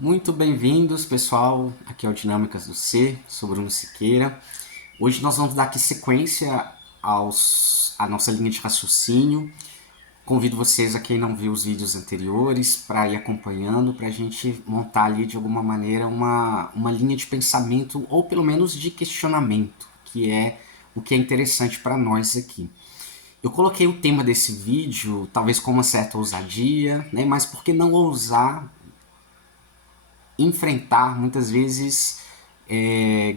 Muito bem-vindos, pessoal. Aqui é o Dinâmicas do Ser, sou Bruno Siqueira. Hoje nós vamos dar aqui sequência à nossa linha de raciocínio. Convido vocês, a quem não viu os vídeos anteriores, para ir acompanhando, para a gente montar ali de alguma maneira uma linha de pensamento, ou pelo menos de questionamento, que é o que é interessante para nós aqui. Eu coloquei o tema desse vídeo, talvez com uma certa ousadia, né? Mas por que não ousar enfrentar muitas vezes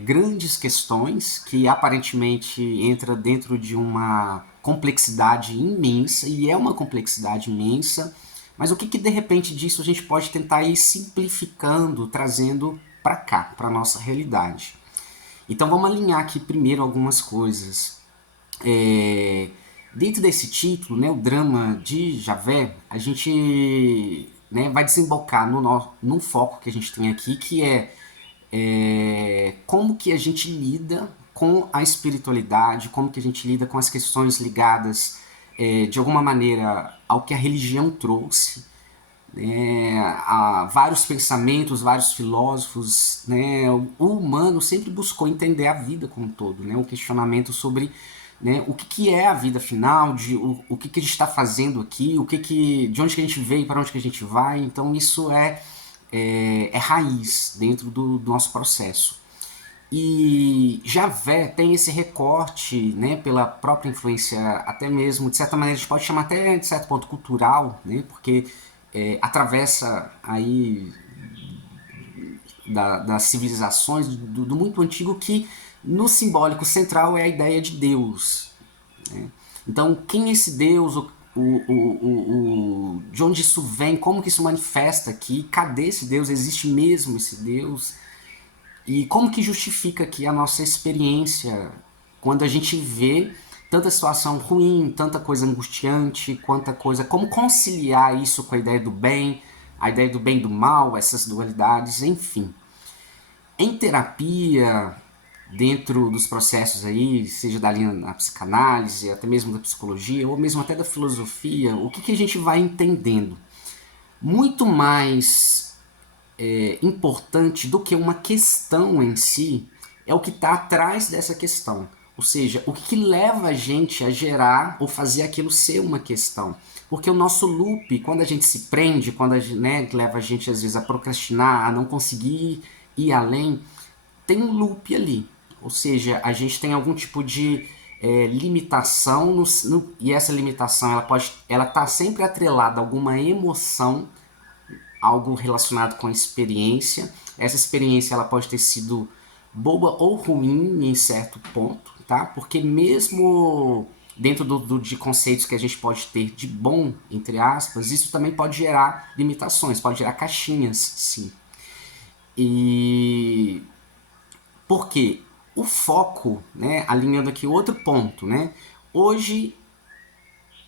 grandes questões que aparentemente entra dentro de uma complexidade imensa, e é uma complexidade imensa, mas o que de repente disso a gente pode tentar ir simplificando, trazendo para cá, para a nossa realidade. Então vamos alinhar aqui primeiro algumas coisas. É, Dentro desse título, né, o drama de Javé, a gente, né, vai desembocar num foco que a gente tem aqui, que é como que a gente lida com a espiritualidade, como que a gente lida com as questões ligadas, de alguma maneira, ao que a religião trouxe, né, há vários pensamentos, vários filósofos, né, o humano sempre buscou entender a vida como um todo, né, um questionamento sobre, né, o que é a vida final, o que a gente está fazendo aqui, de onde que a gente veio, para onde que a gente vai. Então isso é raiz dentro do nosso processo. E Javé tem esse recorte, né, pela própria influência, até mesmo, de certa maneira, a gente pode chamar até de certo ponto cultural, né, porque atravessa aí das civilizações do muito antigo, que no simbólico central é a ideia de Deus. Né? Então, quem é esse Deus? De onde isso vem? Como que isso manifesta aqui? Cadê esse Deus? Existe mesmo esse Deus? E como que justifica aqui a nossa experiência quando a gente vê tanta situação ruim, tanta coisa angustiante, quanta coisa. Como conciliar isso com a ideia do bem, a ideia do bem e do mal, essas dualidades, enfim. Em terapia, dentro dos processos aí, seja da linha da psicanálise, até mesmo da psicologia, ou mesmo até da filosofia, o que a gente vai entendendo? Muito mais importante do que uma questão em si é o que está atrás dessa questão. Ou seja, o que leva a gente a gerar ou fazer aquilo ser uma questão. Porque o nosso loop, quando a gente se prende, quando a gente, né, leva a gente às vezes a procrastinar, a não conseguir ir além, tem um loop ali. Ou seja, a gente tem algum tipo de limitação e essa limitação ela está sempre atrelada a alguma emoção, algo relacionado com a experiência. Essa experiência ela pode ter sido boa ou ruim em certo ponto, tá? Porque mesmo dentro de conceitos que a gente pode ter de bom, entre aspas, isso também pode gerar limitações, pode gerar caixinhas, sim. E porque o foco, né, alinhando aqui outro ponto, né? Hoje,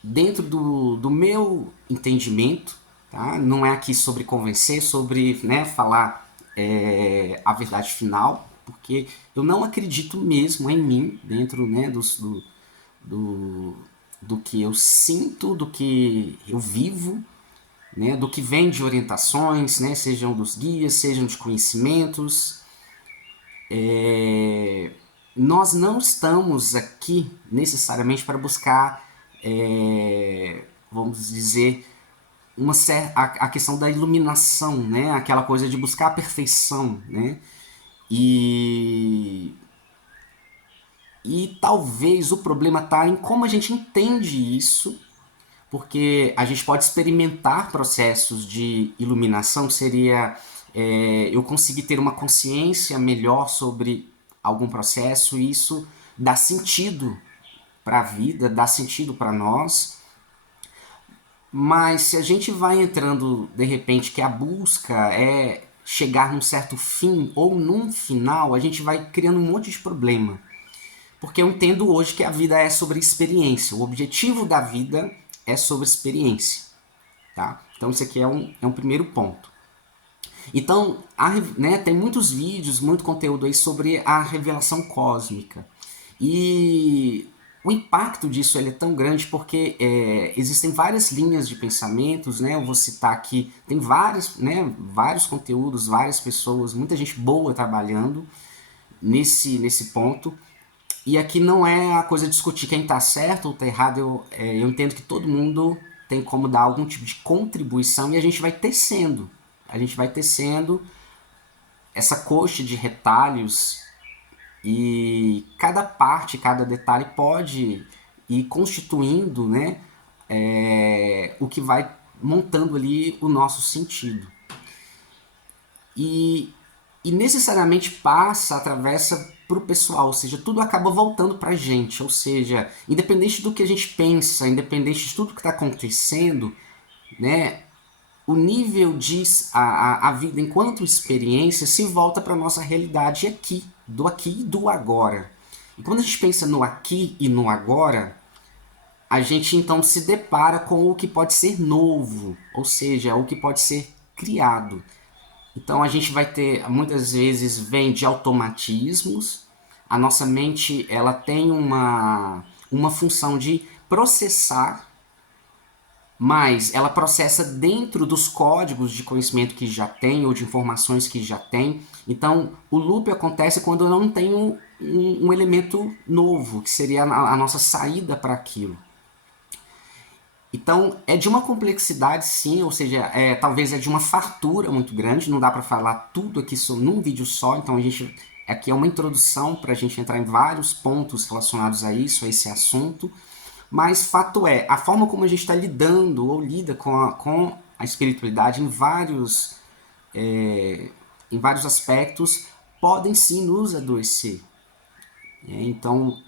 dentro do meu entendimento, tá? Não é aqui sobre convencer, sobre, né, falar a verdade final, porque eu não acredito mesmo em mim, dentro, né, do, do que eu sinto, do que eu vivo, né, do que vem de orientações, né, sejam dos guias, sejam de conhecimentos. Nós não estamos aqui necessariamente para buscar, vamos dizer, a questão da iluminação, né? Aquela coisa de buscar a perfeição, né? E, e talvez o problema está em como a gente entende isso, porque a gente pode experimentar processos de iluminação, que seria eu conseguir ter uma consciência melhor sobre algum processo, e isso dá sentido para a vida, dá sentido para nós. Mas se a gente vai entrando, de repente, que a busca é chegar num certo fim ou num final, a gente vai criando um monte de problema. Porque eu entendo hoje que a vida é sobre experiência. O objetivo da vida é sobre experiência. Tá? Então isso aqui é um primeiro ponto. Então, né, tem muitos vídeos, muito conteúdo aí sobre a revelação cósmica. E o impacto disso ele é tão grande porque existem várias linhas de pensamentos, né? Eu vou citar aqui, tem vários, né, vários conteúdos, várias pessoas, muita gente boa trabalhando nesse ponto. E aqui não é a coisa de discutir quem está certo ou está errado. Eu entendo que todo mundo tem como dar algum tipo de contribuição e a gente vai tecendo. A gente vai tecendo essa coxa de retalhos e cada parte, cada detalhe pode ir constituindo, né, o que vai montando ali o nosso sentido. E, e necessariamente passa, atravessa para o pessoal, ou seja, tudo acaba voltando para a gente, ou seja, independente do que a gente pensa, independente de tudo que está acontecendo, né, o nível de a vida enquanto experiência se volta para a nossa realidade aqui e do agora. E quando a gente pensa no aqui e no agora, a gente então se depara com o que pode ser novo, ou seja, o que pode ser criado. Então a gente vai ter, muitas vezes vem de automatismos, a nossa mente ela tem uma função de processar, mas ela processa dentro dos códigos de conhecimento que já tem ou de informações que já tem. Então o loop acontece quando eu não tenho um elemento novo, que seria a nossa saída para aquilo. Então é de uma complexidade sim, ou seja, talvez é de uma fartura muito grande, não dá para falar tudo aqui num vídeo só, então a gente aqui é uma introdução para a gente entrar em vários pontos relacionados a isso, a esse assunto, mas fato é, a forma como a gente está lidando ou lida com a espiritualidade em vários aspectos podem sim nos adoecer. Então,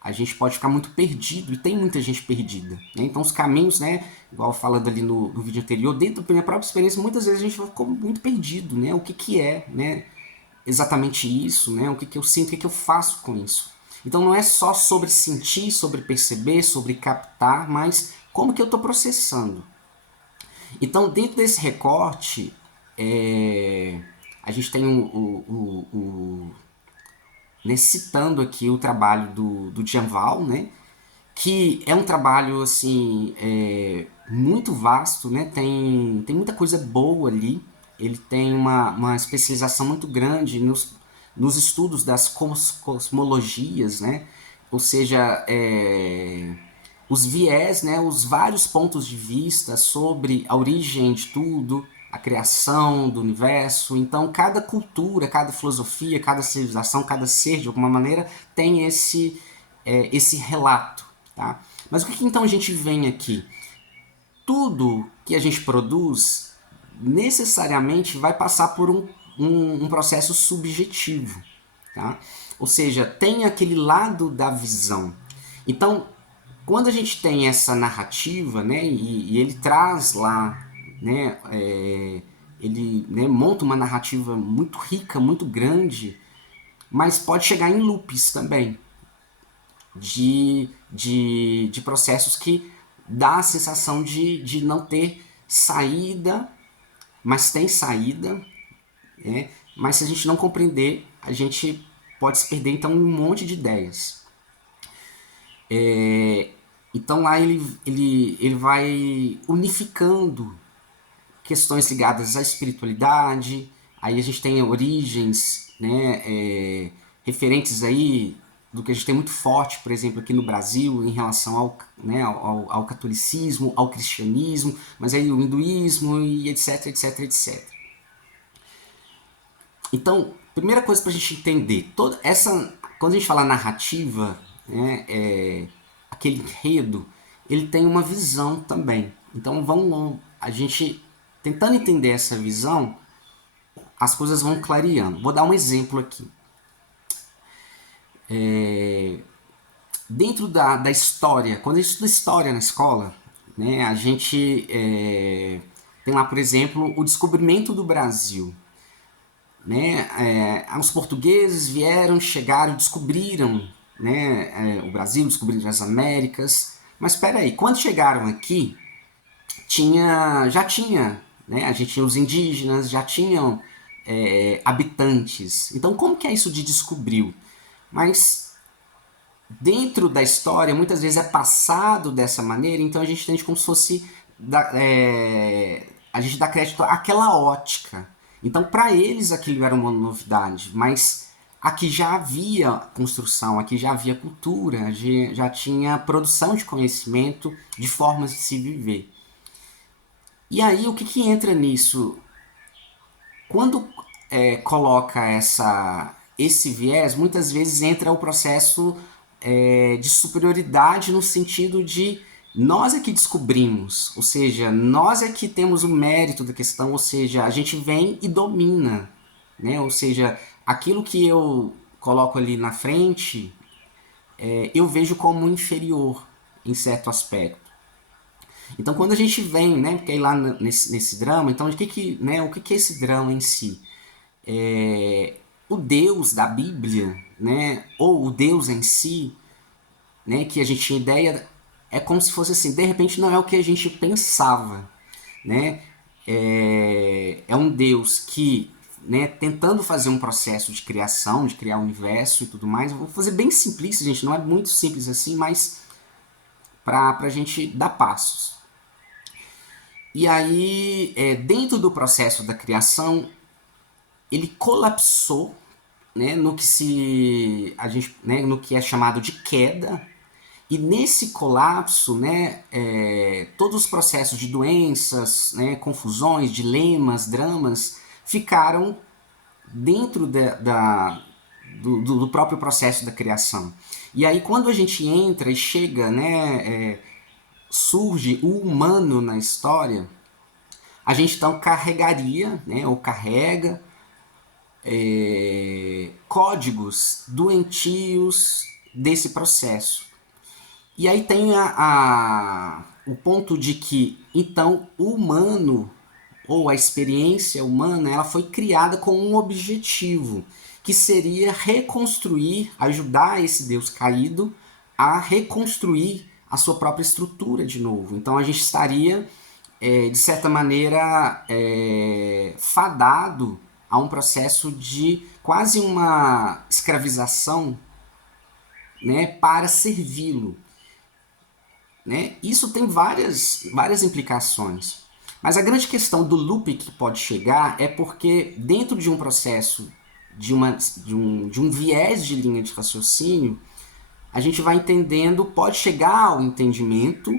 a gente pode ficar muito perdido, e tem muita gente perdida. Né? Então, os caminhos, né, igual falando ali no vídeo anterior, dentro da minha própria experiência, muitas vezes a gente ficou muito perdido. Né? O que, que é, né, exatamente isso? Né? O que, que eu sinto, o que, que eu faço com isso? Então, não é só sobre sentir, sobre perceber, sobre captar, mas como que eu estou processando. Então, dentro desse recorte, a gente tem né, citando aqui o trabalho do Djanval, né, que é um trabalho assim muito vasto, né, tem muita coisa boa ali. Ele tem uma especialização muito grande nos estudos das cosmologias, né, ou seja, os viés, né, os vários pontos de vista sobre a origem de tudo, a criação do universo. Então, cada cultura, cada filosofia, cada civilização, cada ser, de alguma maneira, tem esse relato. Tá? Mas o que então a gente vem aqui? Tudo que a gente produz necessariamente vai passar por um processo subjetivo. Tá? Ou seja, tem aquele lado da visão. Então, quando a gente tem essa narrativa, né, e ele traz lá, né, ele, né, monta uma narrativa muito rica, muito grande, mas pode chegar em loops também, de processos que dá a sensação de não ter saída, mas tem saída, né, mas se a gente não compreender, a gente pode se perder então em um monte de ideias. Então lá ele vai unificando questões ligadas à espiritualidade, aí a gente tem origens, né, referentes aí do que a gente tem muito forte, por exemplo, aqui no Brasil, em relação né, ao catolicismo, ao cristianismo, mas aí o hinduísmo e etc, etc, etc. Então, primeira coisa para a gente entender, quando a gente fala narrativa, né, aquele enredo, ele tem uma visão também. Então, a gente tentando entender essa visão, as coisas vão clareando. Vou dar um exemplo aqui. Dentro da história, quando a gente estuda história na escola, né, a gente tem lá, por exemplo, o descobrimento do Brasil. Né? Os portugueses vieram, chegaram, descobriram, né, o Brasil, descobriram as Américas. Mas espera aí, quando chegaram aqui, já tinha, né, a gente tinha os indígenas, já tinham habitantes. Então como que é isso de descobriu? Mas dentro da história, muitas vezes é passado dessa maneira, então a gente entende como se fosse a gente dá crédito àquela ótica. Então, para eles aquilo era uma novidade, mas aqui já havia construção, aqui já havia cultura, já tinha produção de conhecimento, de formas de se viver. E aí, o que, que entra nisso? Quando coloca esse viés, muitas vezes entra o processo de superioridade no sentido de nós é que descobrimos, ou seja, nós é que temos o mérito da questão, ou seja, a gente vem e domina, né? Ou seja, aquilo que eu coloco ali na frente, eu vejo como inferior em certo aspecto. Então, quando a gente vem, né, porque aí lá nesse drama, então o que que é esse drama em si? O Deus da Bíblia, né, ou o Deus em si, né, que a gente tinha ideia, é como se fosse assim, de repente não é o que a gente pensava, né? É um Deus que, né, tentando fazer um processo de criação, de criar o universo e tudo mais, eu vou fazer bem simplista, gente, não é muito simples assim, mas para a gente dar passos. E aí, dentro do processo da criação, ele colapsou, né, no que se a gente, né, no que é chamado de queda. E nesse colapso, né, todos os processos de doenças, né, confusões, dilemas, dramas ficaram dentro do próprio processo da criação. E aí quando a gente entra e chega, né, surge o humano na história, a gente então carregaria, né, ou carrega códigos doentios desse processo. E aí tem o ponto de que, então, o humano, ou a experiência humana, ela foi criada com um objetivo, que seria reconstruir, ajudar esse Deus caído a reconstruir a sua própria estrutura de novo. Então a gente estaria, de certa maneira, fadado a um processo de quase uma escravização, né, para servi-lo. Né? Isso tem várias implicações. Mas a grande questão do loop que pode chegar é porque dentro de um processo, de um viés de linha de raciocínio, a gente vai entendendo, pode chegar ao entendimento,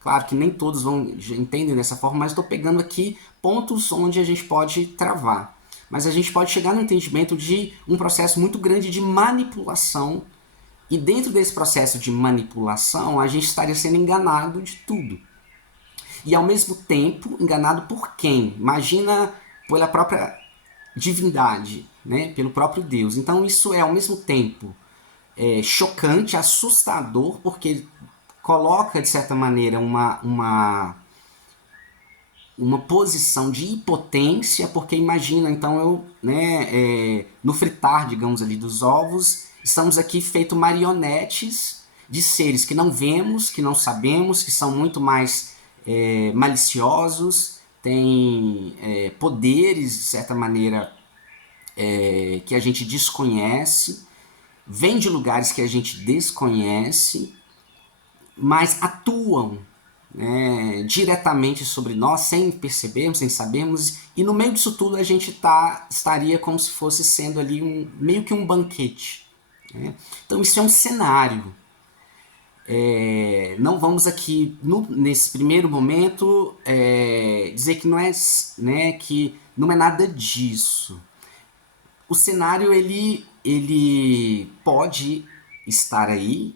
claro que nem todos entendem dessa forma, mas estou pegando aqui pontos onde a gente pode travar. Mas a gente pode chegar no entendimento de um processo muito grande de manipulação, e dentro desse processo de manipulação, a gente estaria sendo enganado de tudo. E ao mesmo tempo, enganado por quem? Imagina pela própria divindade, né? Pelo próprio Deus. Então isso é ao mesmo tempo chocante, assustador, porque coloca de certa maneira uma posição de impotência, porque imagina, então eu, né, no fritar, digamos ali, dos ovos, estamos aqui feito marionetes de seres que não vemos, que não sabemos, que são muito mais maliciosos, têm poderes, de certa maneira, que a gente desconhece, vêm de lugares que a gente desconhece, mas atuam, né, diretamente sobre nós, sem percebermos, sem sabermos, e no meio disso tudo a gente estaria como se fosse sendo ali meio que um banquete. Né? Então isso é um cenário. Não vamos aqui, nesse primeiro momento, dizer que não é, né, que não é nada disso. O cenário ele pode estar aí,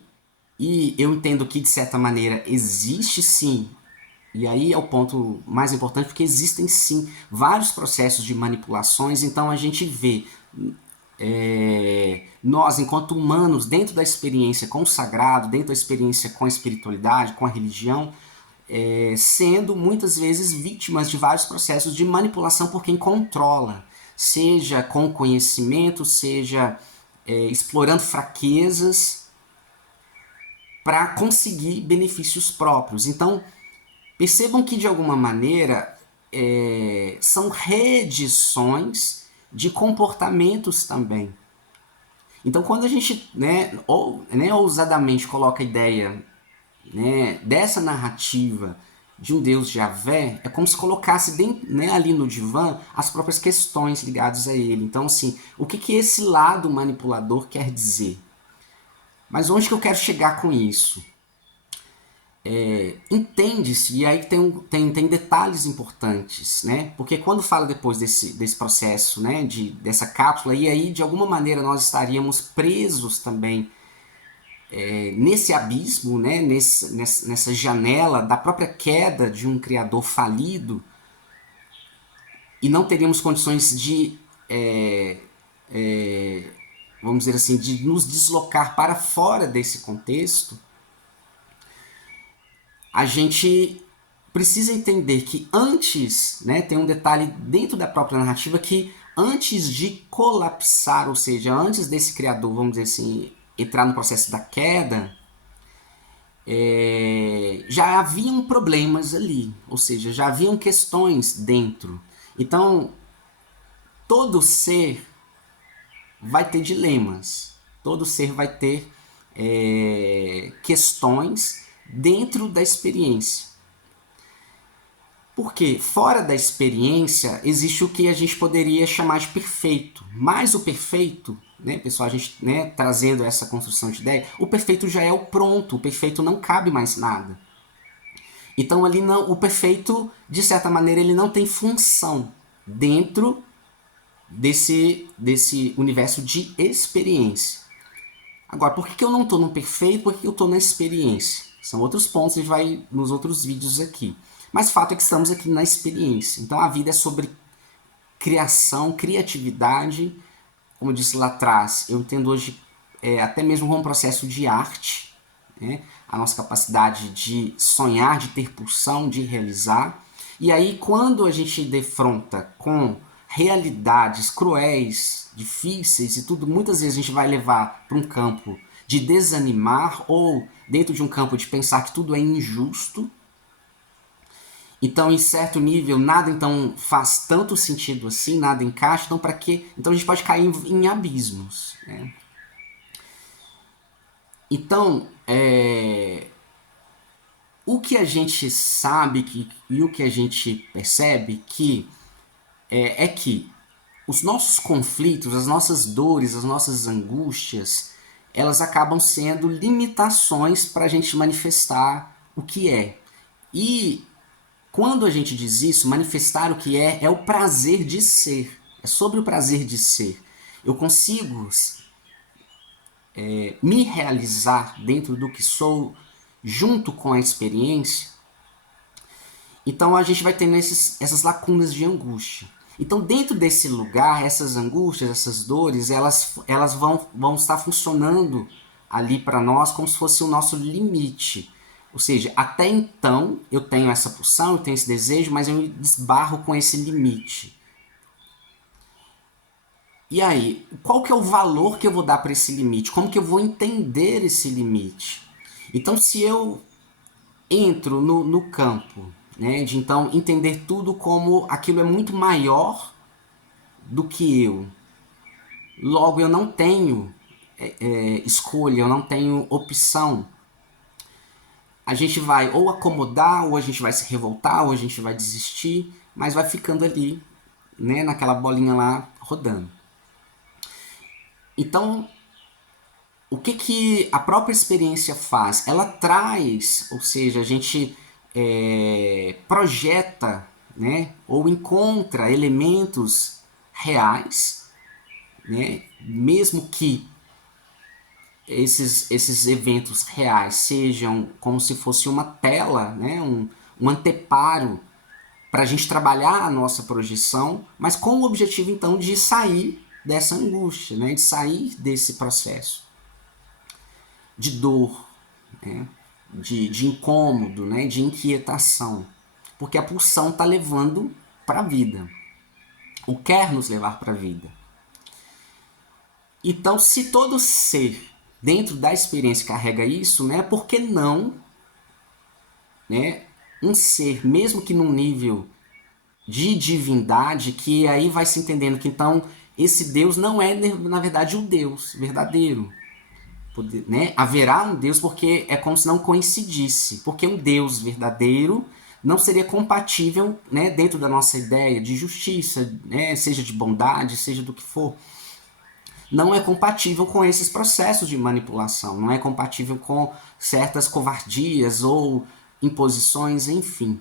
e eu entendo que, de certa maneira, existe sim, e aí é o ponto mais importante, porque existem sim vários processos de manipulações, então a gente vê nós, enquanto humanos, dentro da experiência com o sagrado, dentro da experiência com a espiritualidade, com a religião, sendo muitas vezes vítimas de vários processos de manipulação por quem controla, seja com conhecimento, seja explorando fraquezas para conseguir benefícios próprios. Então, percebam que de alguma maneira são reedições de comportamentos também. Então, quando a gente, ousadamente coloca a ideia, né, dessa narrativa de um Deus Javé, é como se colocasse dentro, né, ali no divã as próprias questões ligadas a ele. Então, assim, o que, que esse lado manipulador quer dizer? Mas onde que eu quero chegar com isso? Entende-se, e aí tem detalhes importantes, né? Porque quando fala depois desse processo, né, dessa cápsula, e aí de alguma maneira nós estaríamos presos também nesse abismo, né, nessa janela da própria queda de um criador falido, e não teríamos condições de, vamos dizer assim, de nos deslocar para fora desse contexto. A gente precisa entender que antes, né, tem um detalhe dentro da própria narrativa que antes de colapsar, ou seja, antes desse criador, vamos dizer assim, entrar no processo da queda, já haviam problemas ali, ou seja, já haviam questões dentro. Então, todo ser vai ter dilemas, todo ser vai ter questões dentro da experiência. Porque fora da experiência existe o que a gente poderia chamar de perfeito. Mas o perfeito, né, pessoal, a gente, né, trazendo essa construção de ideia, o perfeito já é o pronto, o perfeito não cabe mais nada. Então ali não, o perfeito, de certa maneira, ele não tem função dentro desse universo de experiência. Agora, por que eu não estou no perfeito? Por que eu estou na experiência? São outros pontos, a gente vai nos outros vídeos aqui. Mas o fato é que estamos aqui na experiência. Então a vida é sobre criação, criatividade. Como eu disse lá atrás, eu entendo hoje até mesmo como um processo de arte. Né? A nossa capacidade de sonhar, de ter pulsão, de realizar. E aí quando a gente defronta com realidades cruéis, difíceis e tudo, muitas vezes a gente vai levar para um campo de desanimar ou dentro de um campo de pensar que tudo é injusto. Então, em certo nível, nada então faz tanto sentido assim, nada encaixa, então para quê? Então a gente pode cair em abismos. Né? Então, o que a gente sabe e o que a gente percebe é que os nossos conflitos, as nossas dores, as nossas angústias, elas acabam sendo limitações para a gente manifestar o que é. E quando a gente diz isso, manifestar o que é o prazer de ser. É sobre o prazer de ser. Eu consigo me realizar dentro do que sou, junto com a experiência. Então a gente vai tendo essas lacunas de angústia. Então dentro desse lugar, essas angústias, essas dores, elas vão estar funcionando ali para nós como se fosse o nosso limite. Ou seja, até então eu tenho essa pulsão, eu tenho esse desejo, mas eu me desbarro com esse limite. E aí, qual que é o valor que eu vou dar para esse limite? Como que eu vou entender esse limite? Então, se eu entro no campo, né, de então entender tudo como aquilo é muito maior do que eu, logo eu não tenho escolha, eu não tenho opção. A gente vai ou acomodar, ou a gente vai se revoltar, ou a gente vai desistir, mas vai ficando ali, né, naquela bolinha lá rodando. Então, o que a própria experiência faz? Ela traz, ou seja, a gente projeta, né, ou encontra elementos reais, né, mesmo que esses eventos reais sejam como se fosse uma tela, né, um anteparo para a gente trabalhar a nossa projeção, mas com o objetivo então de sair dessa angústia, né, de sair desse processo de dor, né, de incômodo, né, de inquietação, porque a pulsão está levando para a vida, ou quer nos levar para a vida. Então, se todo ser dentro da experiência carrega isso, né, por que não, né, um ser, mesmo que num nível de divindade, que aí vai se entendendo que então esse Deus não é, na verdade, o Deus verdadeiro. Né? Haverá um Deus porque é como se não coincidisse. Porque um Deus verdadeiro não seria compatível, né, dentro da nossa ideia de justiça, né, seja de bondade, seja do que for. Não é compatível com esses processos de manipulação, não é compatível com certas covardias ou imposições, enfim.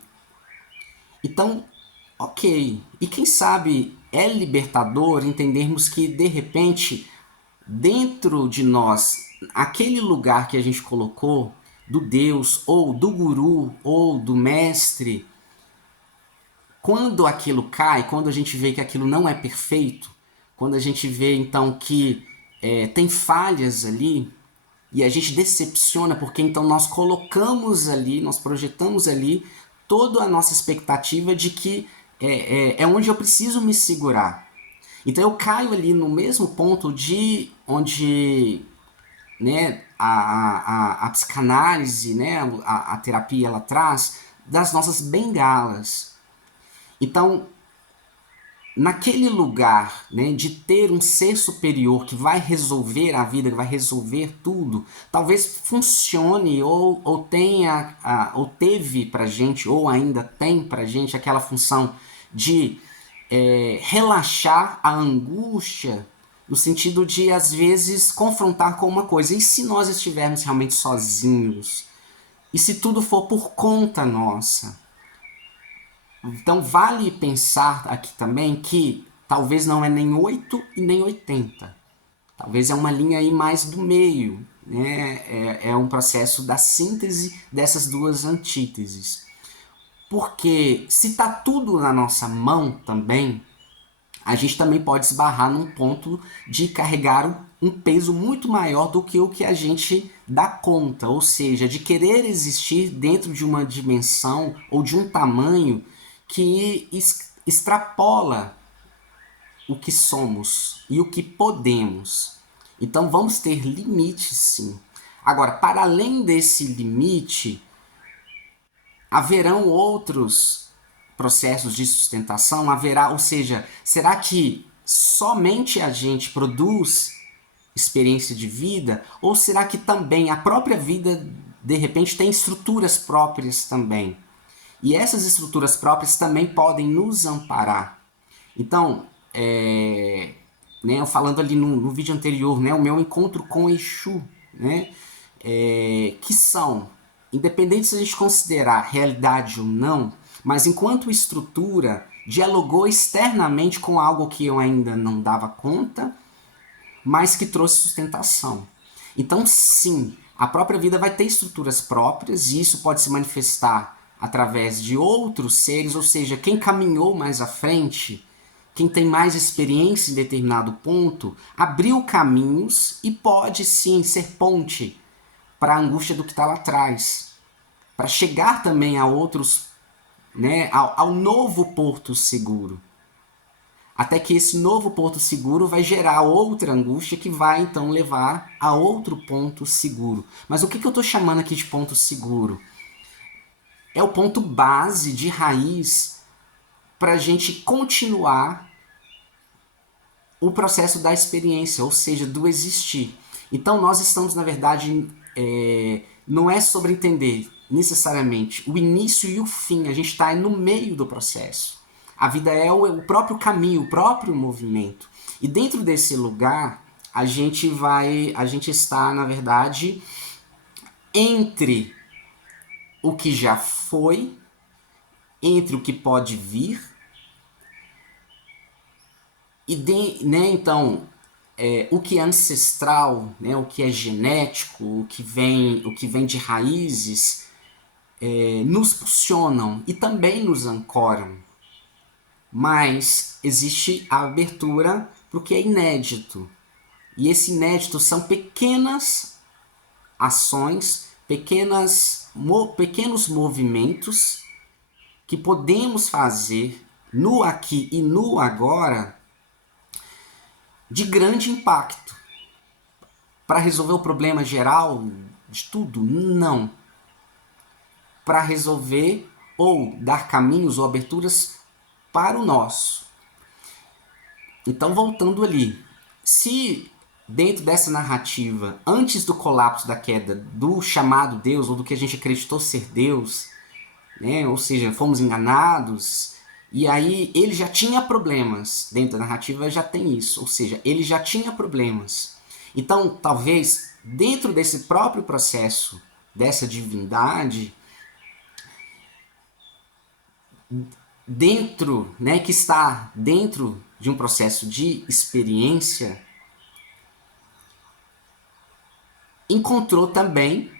Então, ok. E quem sabe é libertador entendermos que, de repente, dentro de nós, aquele lugar que a gente colocou do Deus, ou do guru, ou do mestre, quando aquilo cai, quando a gente vê que aquilo não é perfeito, quando a gente vê então que tem falhas ali, e a gente decepciona porque então nós colocamos ali, nós projetamos ali toda a nossa expectativa de que é onde eu preciso me segurar. Então eu caio ali no mesmo ponto de onde, né, a psicanálise, né, a terapia ela traz das nossas bengalas. Então, naquele lugar, né, de ter um ser superior que vai resolver a vida, que vai resolver tudo, talvez funcione ou tenha, ou teve pra gente, ou ainda tem pra gente aquela função de relaxar a angústia, no sentido de, às vezes, confrontar com uma coisa. E se nós estivermos realmente sozinhos? E se tudo for por conta nossa? Então vale pensar aqui também que talvez não é nem 8 e nem 80. Talvez é uma linha aí mais do meio. Né? É um processo da síntese dessas duas antíteses. Porque se está tudo na nossa mão também, a gente também pode esbarrar num ponto de carregar um peso muito maior do que o que a gente dá conta, ou seja, de querer existir dentro de uma dimensão ou de um tamanho que extrapola o que somos e o que podemos. Então vamos ter limites, sim. Agora, para além desse limite, haverão outros processos de sustentação? Haverá, ou seja, será que somente a gente produz experiência de vida? Ou será que também a própria vida, de repente, tem estruturas próprias também? E essas estruturas próprias também podem nos amparar. Então, né, eu falando ali no vídeo anterior, né, o meu encontro com Exu, né, que são, independente se a gente considerar realidade ou não, mas enquanto estrutura, dialogou externamente com algo que eu ainda não dava conta, mas que trouxe sustentação. Então, sim, a própria vida vai ter estruturas próprias e isso pode se manifestar através de outros seres, ou seja, quem caminhou mais à frente, quem tem mais experiência em determinado ponto, abriu caminhos e pode sim ser ponte para a angústia do que está lá atrás, para chegar também a outros, né, ao novo porto seguro. Até que esse novo porto seguro vai gerar outra angústia que vai então levar a outro ponto seguro. Mas o que eu estou chamando aqui de ponto seguro? É o ponto base de raiz para a gente continuar o processo da experiência, ou seja, do existir. Então nós estamos, na verdade, não é sobre entender necessariamente o início e o fim, a gente está no meio do processo. A vida é o próprio caminho, o próprio movimento. E dentro desse lugar, a gente está, na verdade, entre o que já foi, entre o que pode vir, né, então, o que é ancestral, né, o que é genético, o que vem de raízes, nos pulsionam e também nos ancoram. Mas existe a abertura para o que é inédito. E esse inédito são pequenas ações, pequenos movimentos que podemos fazer no aqui e no agora de grande impacto. Para resolver o problema geral de tudo? Não. Para resolver ou dar caminhos ou aberturas para o nosso. Então, voltando ali, se dentro dessa narrativa, antes do colapso da queda do chamado Deus, ou do que a gente acreditou ser Deus, né? Ou seja, fomos enganados, e aí ele já tinha problemas, dentro da narrativa já tem isso, ou seja, ele já tinha problemas. Então, talvez, dentro desse próprio processo, dessa divindade, dentro, né, que está dentro de um processo de experiência, encontrou também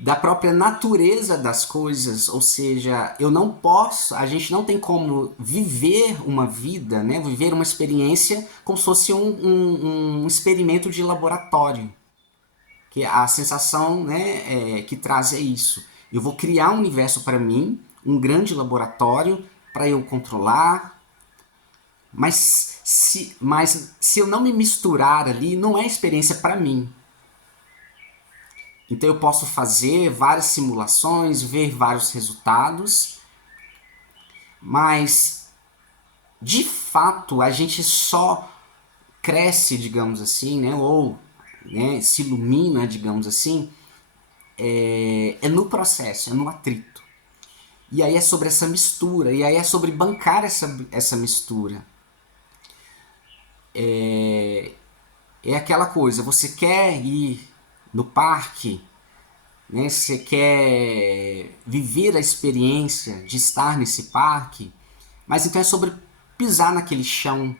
da própria natureza das coisas, ou seja, eu não posso, a gente não tem como viver uma vida, né, viver uma experiência como se fosse um experimento de laboratório, que a sensação, né, que traz é isso. Eu vou criar um universo para mim, um grande laboratório para eu controlar, mas se eu não me misturar ali, não é experiência para mim. Então eu posso fazer várias simulações, ver vários resultados, mas de fato a gente só cresce, digamos assim, né, ou né, se ilumina, digamos assim, é no processo, é no atrito. E aí é sobre essa mistura, e aí é sobre bancar essa mistura. É aquela coisa, você quer ir no parque, né? Você quer viver a experiência de estar nesse parque, mas então é sobre pisar naquele chão,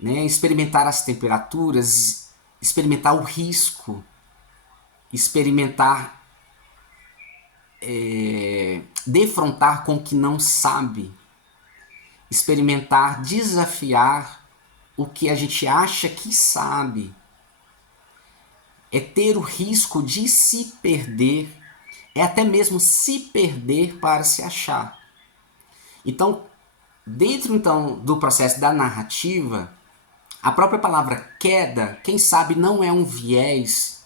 né? Experimentar as temperaturas, experimentar o risco, experimentar defrontar com o que não sabe, experimentar desafiar o que a gente acha que sabe, é ter o risco de se perder, é até mesmo se perder para se achar. Então, dentro então do processo da narrativa, a própria palavra queda, quem sabe não é um viés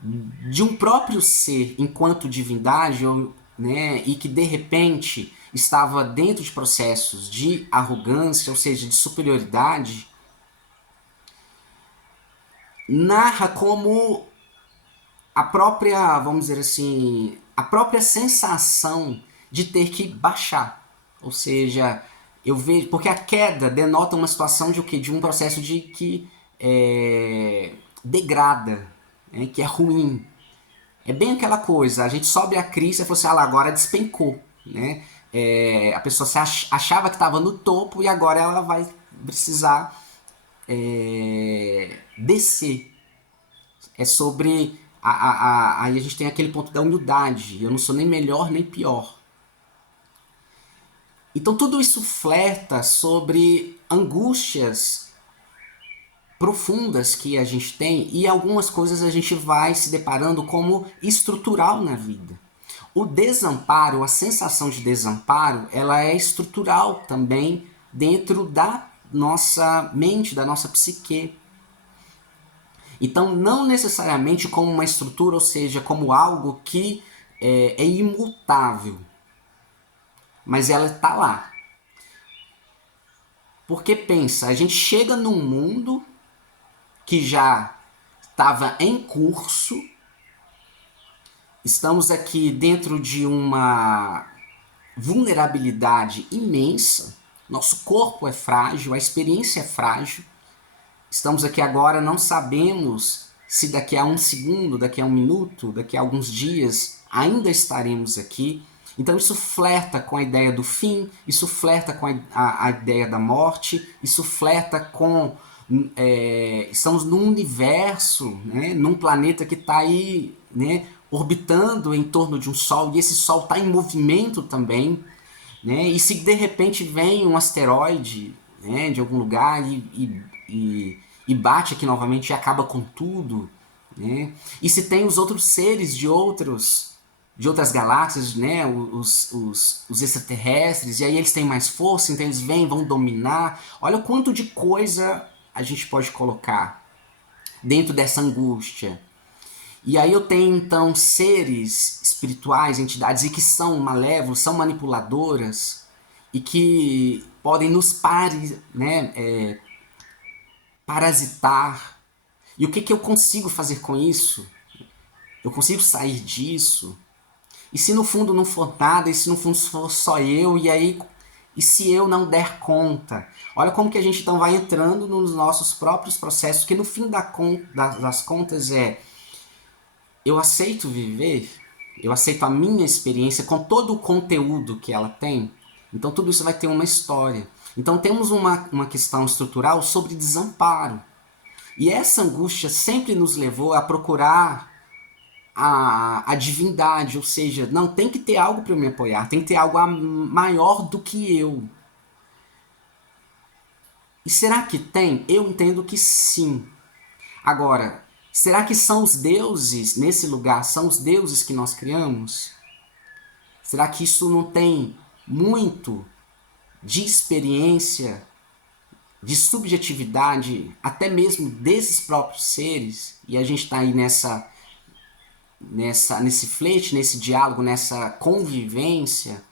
de um próprio ser enquanto divindade, ou, né, e que de repente estava dentro de processos de arrogância, ou seja, de superioridade, narra como a própria, vamos dizer assim, a própria sensação de ter que baixar. Ou seja, eu vejo. Porque a queda denota uma situação de o quê? De um processo de que degrada, né? Que é ruim. É bem aquela coisa, a gente sobe a crista e fala assim, ah lá, agora despencou. Né? A pessoa se achava que estava no topo e agora ela vai precisar descer. É sobre. Aí a gente tem aquele ponto da humildade. Eu não sou nem melhor nem pior. Então tudo isso flerta sobre angústias profundas que a gente tem e algumas coisas a gente vai se deparando como estrutural na vida. O desamparo, a sensação de desamparo, ela é estrutural também dentro da nossa mente, da nossa psique. Então, não necessariamente como uma estrutura, ou seja, como algo que é imutável, mas ela está lá. Porque pensa, a gente chega num mundo que já estava em curso, estamos aqui dentro de uma vulnerabilidade imensa, nosso corpo é frágil, a experiência é frágil, estamos aqui agora, não sabemos se daqui a um segundo, daqui a um minuto, daqui a alguns dias ainda estaremos aqui. Então isso flerta com a ideia do fim, isso flerta com a ideia da morte, isso flerta com estamos num universo, né, num planeta que está aí, né, orbitando em torno de um Sol, e esse Sol está em movimento também, né, e se de repente vem um asteroide, né, de algum lugar e bate aqui novamente e acaba com tudo, né, e se tem os outros seres de outras galáxias, né, os extraterrestres, e aí eles têm mais força, então eles vêm, vão dominar. Olha o quanto de coisa a gente pode colocar dentro dessa angústia. E aí eu tenho então seres espirituais, entidades, e que são malévolos, são manipuladoras, e que podem nos parasitar. E o que, que eu consigo fazer com isso? Eu consigo sair disso? E se no fundo não for nada, e se no fundo for só eu, e se eu não der conta? Olha como que a gente então vai entrando nos nossos próprios processos, que no fim das contas eu aceito viver, eu aceito a minha experiência com todo o conteúdo que ela tem, então tudo isso vai ter uma história. Então temos uma questão estrutural sobre desamparo. E essa angústia sempre nos levou a procurar a divindade, ou seja, não tem que ter algo para eu me apoiar, tem que ter algo maior do que eu. E será que tem? Eu entendo que sim. Agora, será que são os deuses nesse lugar, são os deuses que nós criamos? Será que isso não tem muito de experiência, de subjetividade, até mesmo desses próprios seres? E a gente está aí nesse flerte, nesse diálogo, nessa convivência.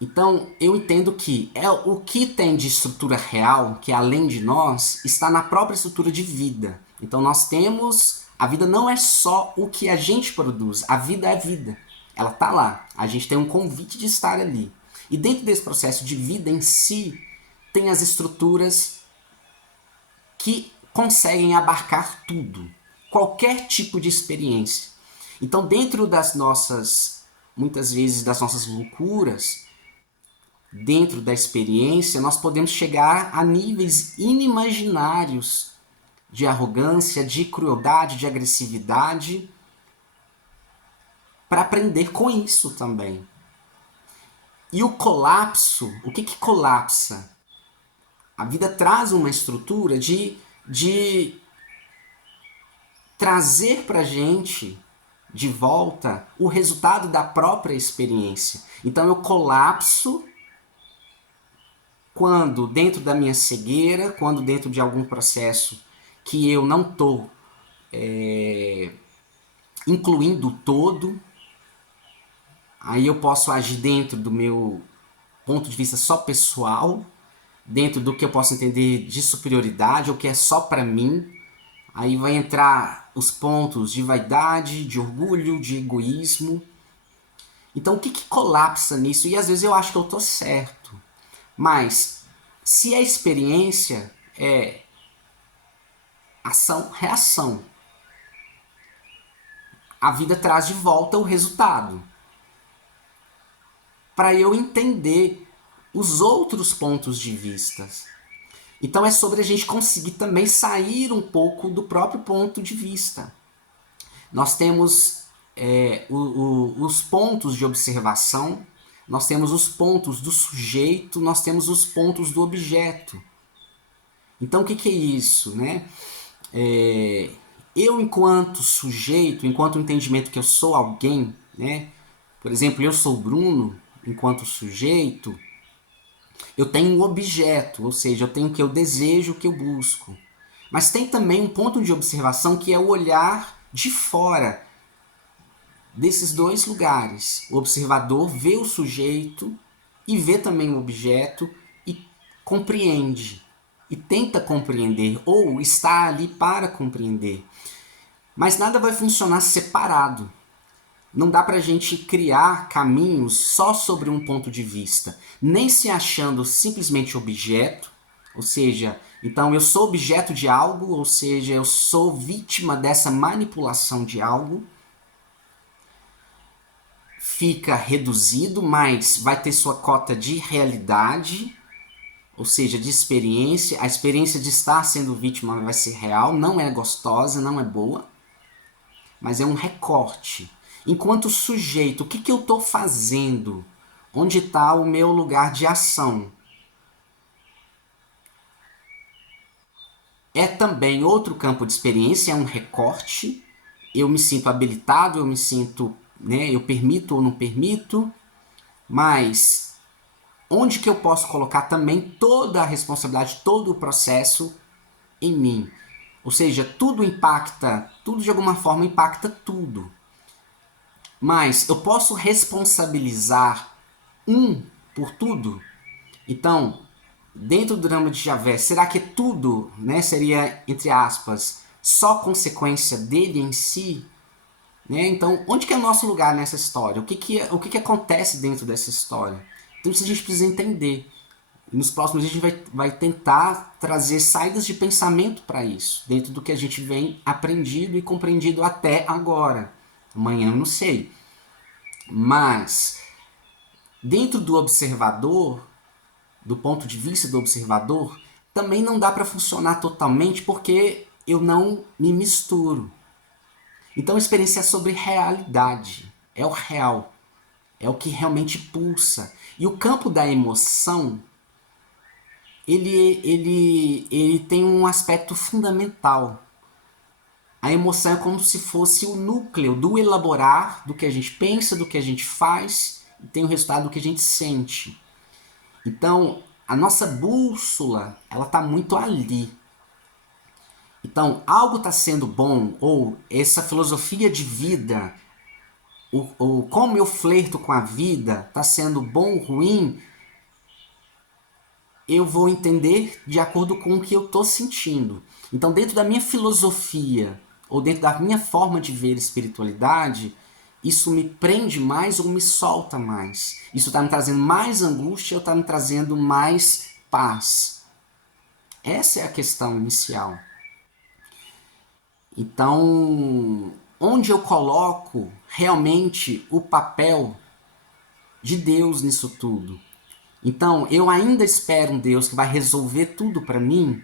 Então, eu entendo que o que tem de estrutura real, que é além de nós, está na própria estrutura de vida. Então, nós temos... A vida não é só o que a gente produz. A vida é vida. Ela está lá. A gente tem um convite de estar ali. E dentro desse processo de vida em si, tem as estruturas que conseguem abarcar tudo. Qualquer tipo de experiência. Então, dentro das nossas... Muitas vezes das nossas loucuras... Dentro da experiência, nós podemos chegar a níveis inimaginários de arrogância, de crueldade, de agressividade, para aprender com isso também. E o colapso, o que colapsa? A vida traz uma estrutura de trazer para a gente de volta o resultado da própria experiência. Então eu colapso quando dentro da minha cegueira, quando dentro de algum processo que eu não estou incluindo o todo, aí eu posso agir dentro do meu ponto de vista só pessoal, dentro do que eu posso entender de superioridade, ou que é só para mim. Aí vai entrar os pontos de vaidade, de orgulho, de egoísmo. Então o que colapsa nisso? E às vezes eu acho que eu estou certo. Mas se a experiência é ação, reação, a vida traz de volta o resultado. Para eu entender os outros pontos de vista. Então é sobre a gente conseguir também sair um pouco do próprio ponto de vista. Nós temos os pontos de observação, nós temos os pontos do sujeito, nós temos os pontos do objeto. Então o que é isso? Né? Eu enquanto sujeito, enquanto entendimento que eu sou alguém, né? Por exemplo, eu sou Bruno, enquanto sujeito, eu tenho um objeto, ou seja, eu tenho o que eu desejo, o que eu busco. Mas tem também um ponto de observação que é o olhar de fora desses dois lugares. O observador vê o sujeito e vê também o objeto e compreende. E tenta compreender, ou está ali para compreender. Mas nada vai funcionar separado. Não dá para a gente criar caminhos só sobre um ponto de vista, nem se achando simplesmente objeto, ou seja, então eu sou objeto de algo, ou seja, eu sou vítima dessa manipulação de algo, fica reduzido, mas vai ter sua cota de realidade, ou seja, de experiência. A experiência de estar sendo vítima vai ser real, não é gostosa, não é boa, mas é um recorte. Enquanto sujeito, o que eu estou fazendo? Onde está o meu lugar de ação? É também outro campo de experiência, é um recorte. Eu me sinto habilitado, eu me sinto, né, eu permito ou não permito, mas onde que eu posso colocar também toda a responsabilidade, todo o processo em mim? Ou seja, tudo impacta, tudo de alguma forma impacta tudo. Mas eu posso responsabilizar um por tudo? Então, dentro do drama de Javé, será que tudo, né, seria, entre aspas, só consequência dele em si? Né? Então, onde que é o nosso lugar nessa história? O que acontece dentro dessa história? Então, isso a gente precisa entender. E nos próximos dias a gente vai tentar trazer saídas de pensamento para isso, dentro do que a gente vem aprendido e compreendido até agora. Amanhã eu não sei. Mas, dentro do observador, do ponto de vista do observador, também não dá para funcionar totalmente porque eu não me misturo. Então a experiência é sobre realidade, é o real, é o que realmente pulsa. E o campo da emoção, ele tem um aspecto fundamental. A emoção é como se fosse o núcleo do elaborar, do que a gente pensa, do que a gente faz, e tem o resultado do que a gente sente. Então, a nossa bússola, ela está muito ali. Então, algo está sendo bom, ou essa filosofia de vida, como eu flerto com a vida, está sendo bom ou ruim, eu vou entender de acordo com o que eu estou sentindo. Então, dentro da minha filosofia, ou dentro da minha forma de ver espiritualidade, isso me prende mais ou me solta mais. Isso está me trazendo mais angústia ou está me trazendo mais paz? Essa é a questão inicial. Então, onde eu coloco realmente o papel de Deus nisso tudo? Então, eu ainda espero um Deus que vai resolver tudo para mim?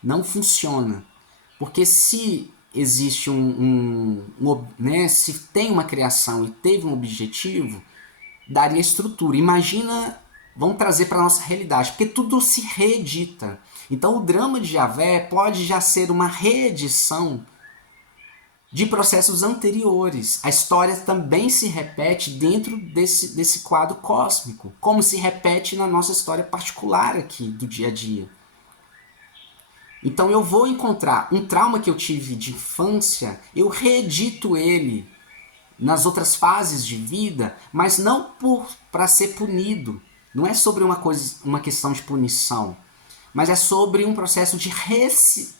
Não funciona. Porque se existe né, se tem uma criação e teve um objetivo, daria estrutura. Imagina, vamos trazer para a nossa realidade, porque tudo se reedita. Então o drama de Javé pode já ser uma reedição de processos anteriores. A história também se repete dentro desse quadro cósmico, como se repete na nossa história particular aqui do dia a dia. Então eu vou encontrar um trauma que eu tive de infância, eu reedito ele nas outras fases de vida, mas não para ser punido. Não é sobre uma questão de punição, mas é sobre um processo de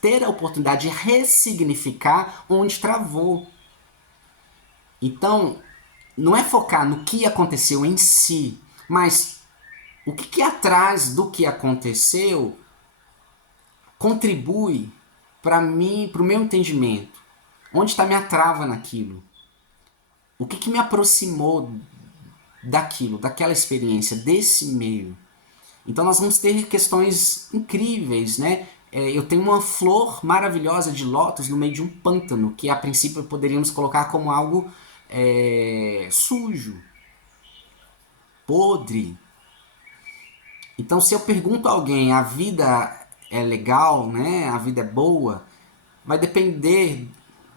ter a oportunidade de ressignificar onde travou. Então, não é focar no que aconteceu em si, mas o que atrás do que aconteceu contribui para mim, para o meu entendimento. Onde está minha trava naquilo? O que me aproximou daquilo, daquela experiência, desse meio? Então nós vamos ter questões incríveis, né? Eu tenho uma flor maravilhosa de lótus no meio de um pântano, que a princípio poderíamos colocar como algo sujo, podre. Então se eu pergunto a alguém, a vida é legal, né? A vida é boa, vai depender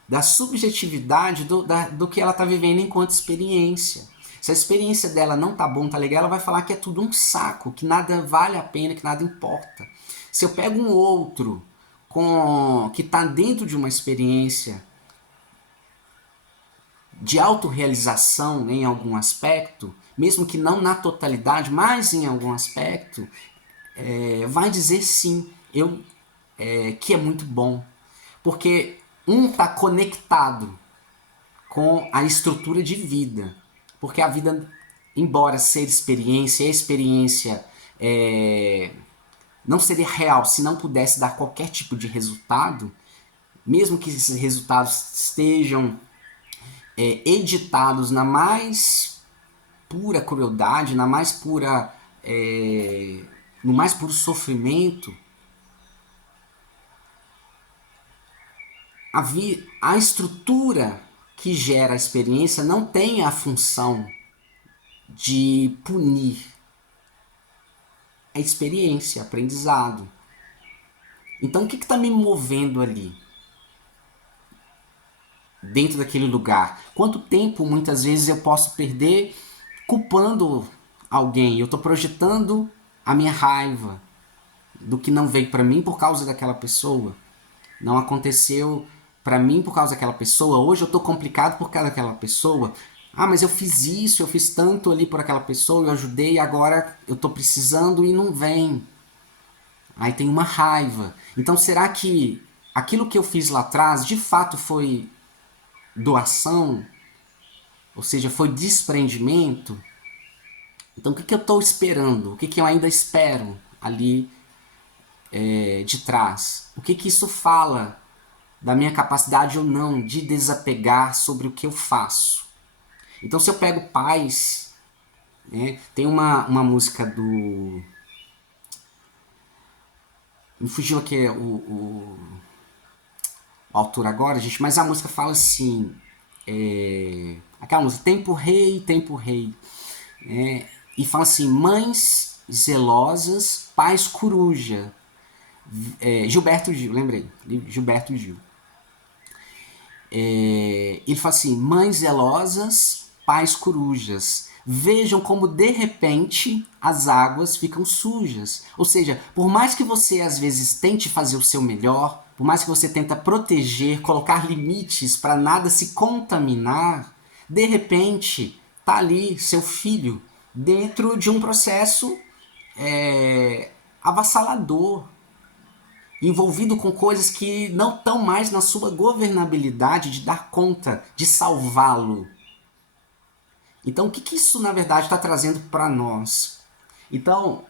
da subjetividade do que ela está vivendo enquanto experiência. Se a experiência dela não tá bom, tá legal, ela vai falar que é tudo um saco, que nada vale a pena, que nada importa. Se eu pego um outro que está dentro de uma experiência de autorrealização em algum aspecto, mesmo que não na totalidade, mas em algum aspecto, vai dizer sim, que é muito bom. Porque um está conectado com a estrutura de vida. Porque a vida, embora ser experiência, a experiência não seria real se não pudesse dar qualquer tipo de resultado, mesmo que esses resultados estejam editados na mais pura crueldade, na mais pura, no mais puro sofrimento, a estrutura que gera a experiência não tem a função de punir. É experiência, aprendizado. Então o que está me movendo ali? Dentro daquele lugar? Quanto tempo muitas vezes eu posso perder culpando alguém? Eu estou projetando a minha raiva do que não veio para mim por causa daquela pessoa. Não aconteceu para mim por causa daquela pessoa. Hoje eu estou complicado por causa daquela pessoa. Ah, mas eu fiz isso, eu fiz tanto ali por aquela pessoa, eu ajudei, agora eu tô precisando e não vem. Aí tem uma raiva. Então será que aquilo que eu fiz lá atrás de fato foi doação? Ou seja, foi desprendimento? Então o que eu estou esperando? O que eu ainda espero ali de trás? O que isso fala da minha capacidade ou não de desapegar sobre o que eu faço? Então se eu pego paz, né, tem uma música do... Me fugiu aqui o autor agora, gente, mas a música fala assim... aquela música, tempo rei. E fala assim, mães zelosas, pais coruja. Gilberto Gil, lembrei, Gilberto Gil. Ele fala assim, mães zelosas, pais corujas. Vejam como de repente as águas ficam sujas. Ou seja, por mais que você às vezes tente fazer o seu melhor, por mais que você tenta proteger, colocar limites para nada se contaminar, de repente tá ali seu filho dentro de um processo avassalador, envolvido com coisas que não estão mais na sua governabilidade de dar conta, de salvá-lo. Então, o que isso na verdade está trazendo para nós? Então,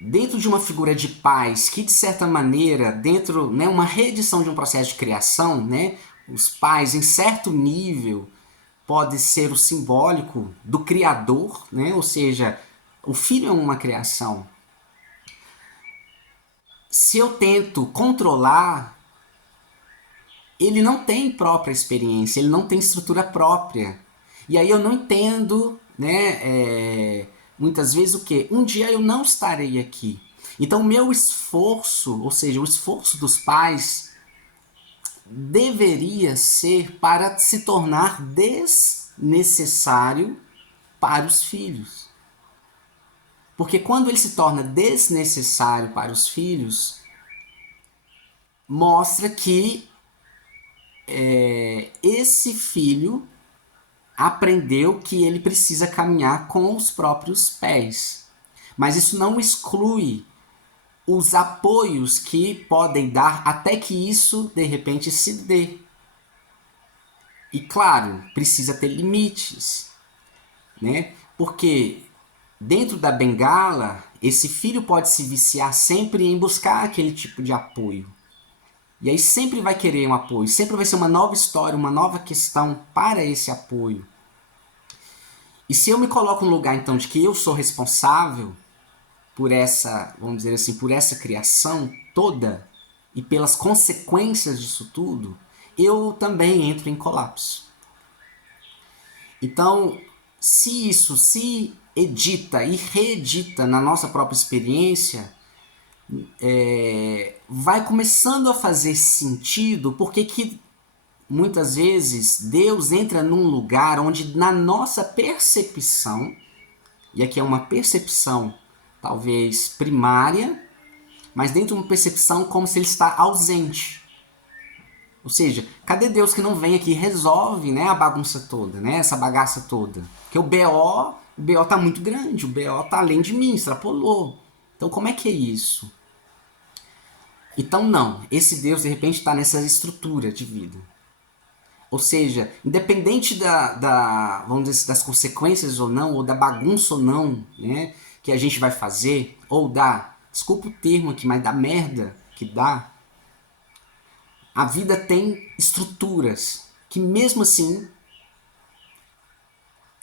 dentro de uma figura de paz que de certa maneira, dentro, né, uma reedição de um processo de criação, né, os pais em certo nível pode ser o simbólico do criador, né, ou seja, o filho é uma criação. Se eu tento controlar, ele não tem própria experiência, ele não tem estrutura própria. E aí eu não entendo, né, muitas vezes o que? Um dia eu não estarei aqui. Então o meu esforço, ou seja, o esforço dos pais, deveria ser para se tornar desnecessário para os filhos. Porque quando ele se torna desnecessário para os filhos, mostra que esse filho aprendeu que ele precisa caminhar com os próprios pés. Mas isso não exclui os apoios que podem dar até que isso de repente se dê. E claro, precisa ter limites, né? Porque dentro da bengala, esse filho pode se viciar sempre em buscar aquele tipo de apoio. E aí sempre vai querer um apoio, sempre vai ser uma nova história, uma nova questão para esse apoio. E se eu me coloco no lugar então de que eu sou responsável por essa, vamos dizer assim, por essa criação toda e pelas consequências disso tudo, eu também entro em colapso. Então, se isso se edita e reedita na nossa própria experiência, vai começando a fazer sentido porque que muitas vezes Deus entra num lugar onde na nossa percepção, e aqui é uma percepção talvez primária, mas dentro de uma percepção como se ele está ausente. Ou seja, cadê Deus que não vem aqui e resolve, né, a bagunça toda, né, essa bagaça toda? Porque o BO tá muito grande, o BO tá além de mim, extrapolou. Então como é que é isso? Então não, esse Deus de repente está nessa estrutura de vida. Ou seja, independente vamos dizer, das consequências ou não, ou da bagunça ou não, né, que a gente vai fazer, ou desculpa o termo aqui, mas da merda que dá, a vida tem estruturas que mesmo assim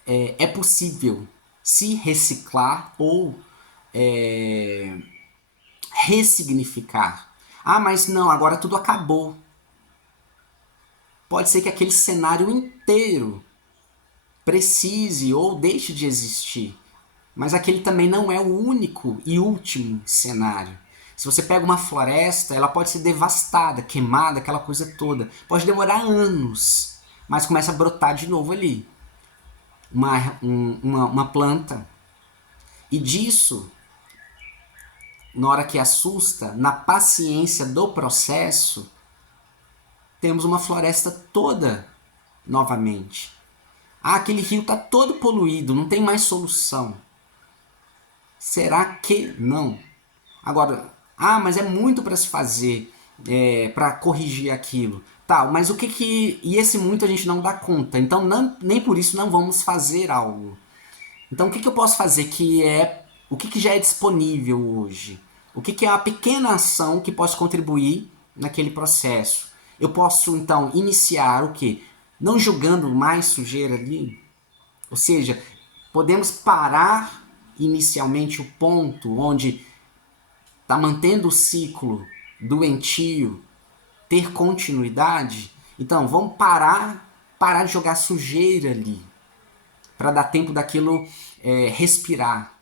é possível se reciclar ou ressignificar. Ah, mas não, agora tudo acabou. Pode ser que aquele cenário inteiro precise ou deixe de existir. Mas aquele também não é o único e último cenário. Se você pega uma floresta, ela pode ser devastada, queimada, aquela coisa toda. Pode demorar anos, mas começa a brotar de novo ali uma planta. E disso, na hora que assusta, na paciência do processo, temos uma floresta toda novamente. Ah, aquele rio está todo poluído, não tem mais solução. Será que não? Agora, mas é muito para se fazer, para corrigir aquilo. Tá, mas o que que... E esse muito a gente não dá conta, então nem por isso não vamos fazer algo. Então o que que eu posso fazer o que que já é disponível hoje? O que que é uma pequena ação que pode contribuir naquele processo? Eu posso então iniciar o quê? Não jogando mais sujeira ali, ou seja, podemos parar inicialmente o ponto onde está mantendo o ciclo doentio ter continuidade. Então vamos parar de jogar sujeira ali, para dar tempo daquilo respirar,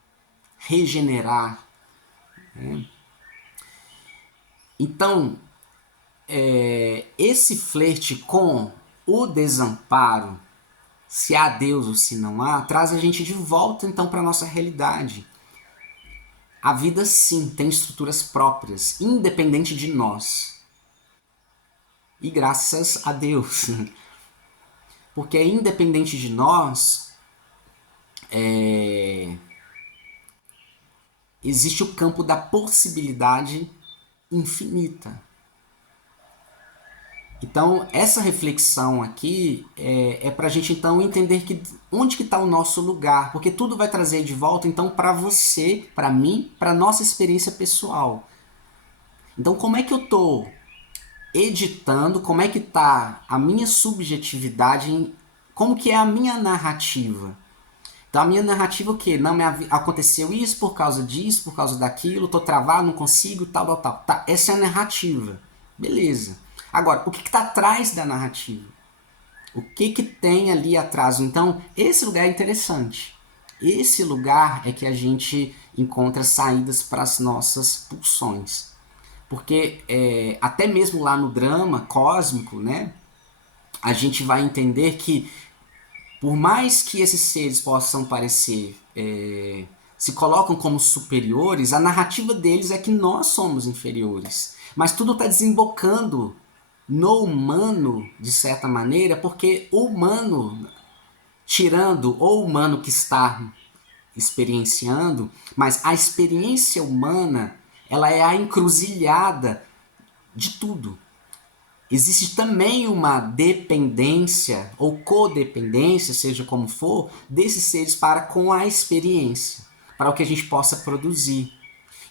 regenerar. Né? Então, esse flerte com o desamparo, se há Deus ou se não há, traz a gente de volta então para a nossa realidade. A vida sim tem estruturas próprias, independente de nós. E graças a Deus. Porque independente de nós, existe o campo da possibilidade infinita. Então, essa reflexão aqui é para a gente então entender que onde que está o nosso lugar, porque tudo vai trazer de volta então para você, para mim, para nossa experiência pessoal. Então, como é que eu estou editando, como é que está a minha subjetividade, como que é a minha narrativa? Então a minha narrativa é o quê? Não, aconteceu isso por causa disso, por causa daquilo, tô travado, não consigo, tal, tal, tal. Tá, essa é a narrativa. Beleza. Agora, o que está atrás da narrativa? O que tem ali atrás? Então, esse lugar é interessante. Esse lugar é que a gente encontra saídas para as nossas pulsões. Porque até mesmo lá no drama cósmico, né, a gente vai entender que por mais que esses seres possam parecer, se colocam como superiores, a narrativa deles é que nós somos inferiores. Mas tudo está desembocando no humano, de certa maneira, porque o humano, tirando o humano que está experienciando, mas a experiência humana, ela é a encruzilhada de tudo. Existe também uma dependência ou codependência, seja como for, desses seres para com a experiência, para o que a gente possa produzir.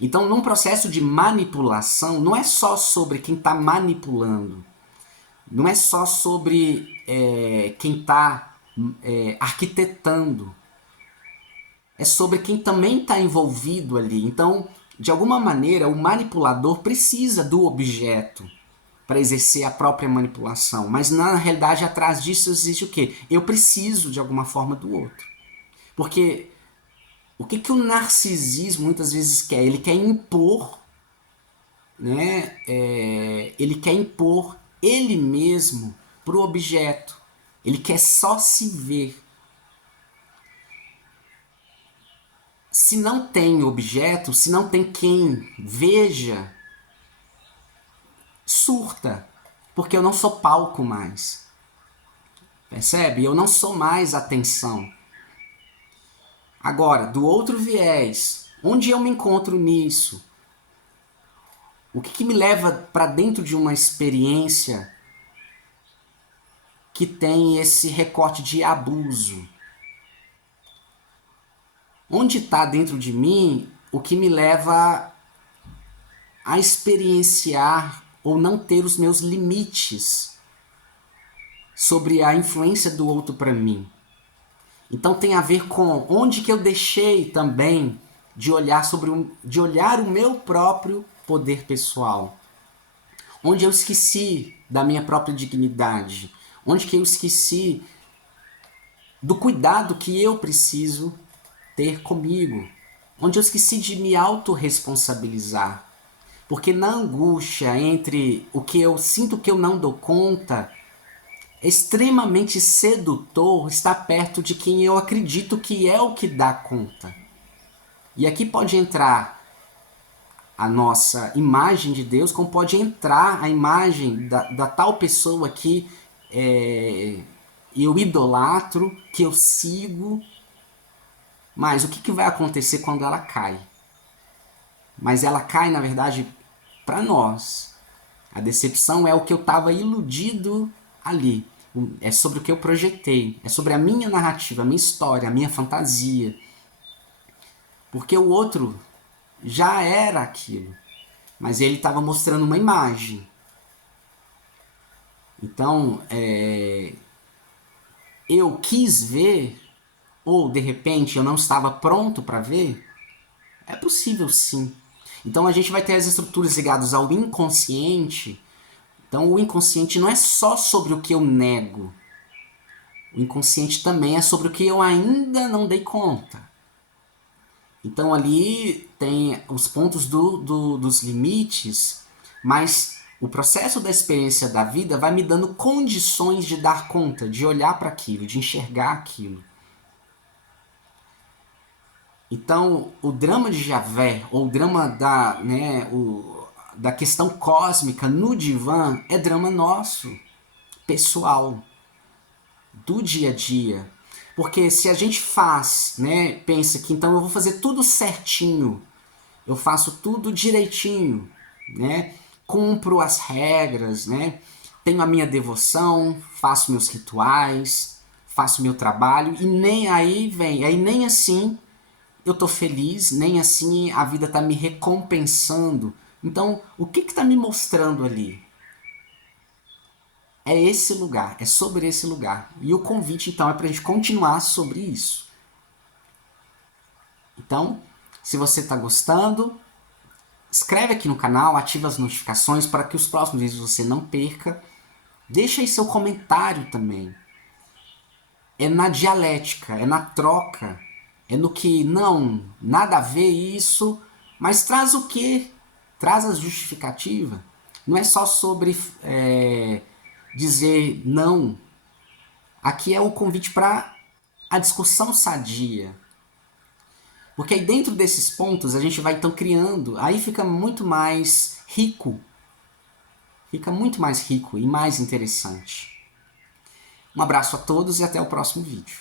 Então, num processo de manipulação, não é só sobre quem está manipulando, não é só sobre quem está arquitetando, é sobre quem também está envolvido ali. Então, de alguma maneira, o manipulador precisa do objeto para exercer a própria manipulação. Mas na realidade, atrás disso existe o quê? Eu preciso de alguma forma do outro. Porque o que o narcisismo muitas vezes quer? Ele quer impor, né? Ele quer impor ele mesmo para o objeto. Ele quer só se ver. Se não tem objeto, se não tem quem veja, surta. Porque eu não sou palco mais. Percebe? Eu não sou mais atenção. Agora, do outro viés, onde eu me encontro nisso? O que me leva para dentro de uma experiência que tem esse recorte de abuso? Onde está dentro de mim o que me leva a experienciar ou não ter os meus limites sobre a influência do outro para mim? Então tem a ver com onde que eu deixei também de olhar de olhar o meu próprio poder pessoal. Onde eu esqueci da minha própria dignidade. Onde que eu esqueci do cuidado que eu preciso ter comigo. Onde eu esqueci de me autorresponsabilizar. Porque na angústia entre o que eu sinto que eu não dou conta, é extremamente sedutor estar perto de quem eu acredito que é o que dá conta. E aqui pode entrar a nossa imagem de Deus, como pode entrar a imagem da tal pessoa que eu idolatro, que eu sigo, mas o que vai acontecer quando ela cai? Mas ela cai, na verdade, para nós. A decepção é o que eu estava iludido ali. É sobre o que eu projetei. É sobre a minha narrativa, a minha história, a minha fantasia. Porque o outro já era aquilo. Mas ele estava mostrando uma imagem. Então, eu quis ver, ou de repente eu não estava pronto para ver, é possível sim. Então a gente vai ter as estruturas ligadas ao inconsciente. Então o inconsciente não é só sobre o que eu nego. O inconsciente também é sobre o que eu ainda não dei conta. Então ali tem os pontos dos limites, mas o processo da experiência da vida vai me dando condições de dar conta, de olhar para aquilo, de enxergar aquilo. Então, o drama de Javé, ou o drama da questão cósmica no divã, é drama nosso, pessoal, do dia a dia. Porque se a gente faz, pensa que então eu vou fazer tudo certinho, eu faço tudo direitinho, cumpro as regras, tenho a minha devoção, faço meus rituais, faço meu trabalho, e nem aí vem, aí nem assim eu tô feliz, nem assim a vida tá me recompensando. Então, o que tá me mostrando ali? É esse lugar, é sobre esse lugar. E o convite, então, é pra gente continuar sobre isso. Então, se você tá gostando, escreve aqui no canal, ativa as notificações para que os próximos vídeos você não perca. Deixa aí seu comentário também. É na dialética, é na troca, é no que não, nada a ver isso, mas traz o quê? Traz a justificativa. Não é só sobre dizer não. Aqui é o convite para a discussão sadia. Porque aí dentro desses pontos a gente vai então criando, aí fica muito mais rico. Fica muito mais rico e mais interessante. Um abraço a todos e até o próximo vídeo.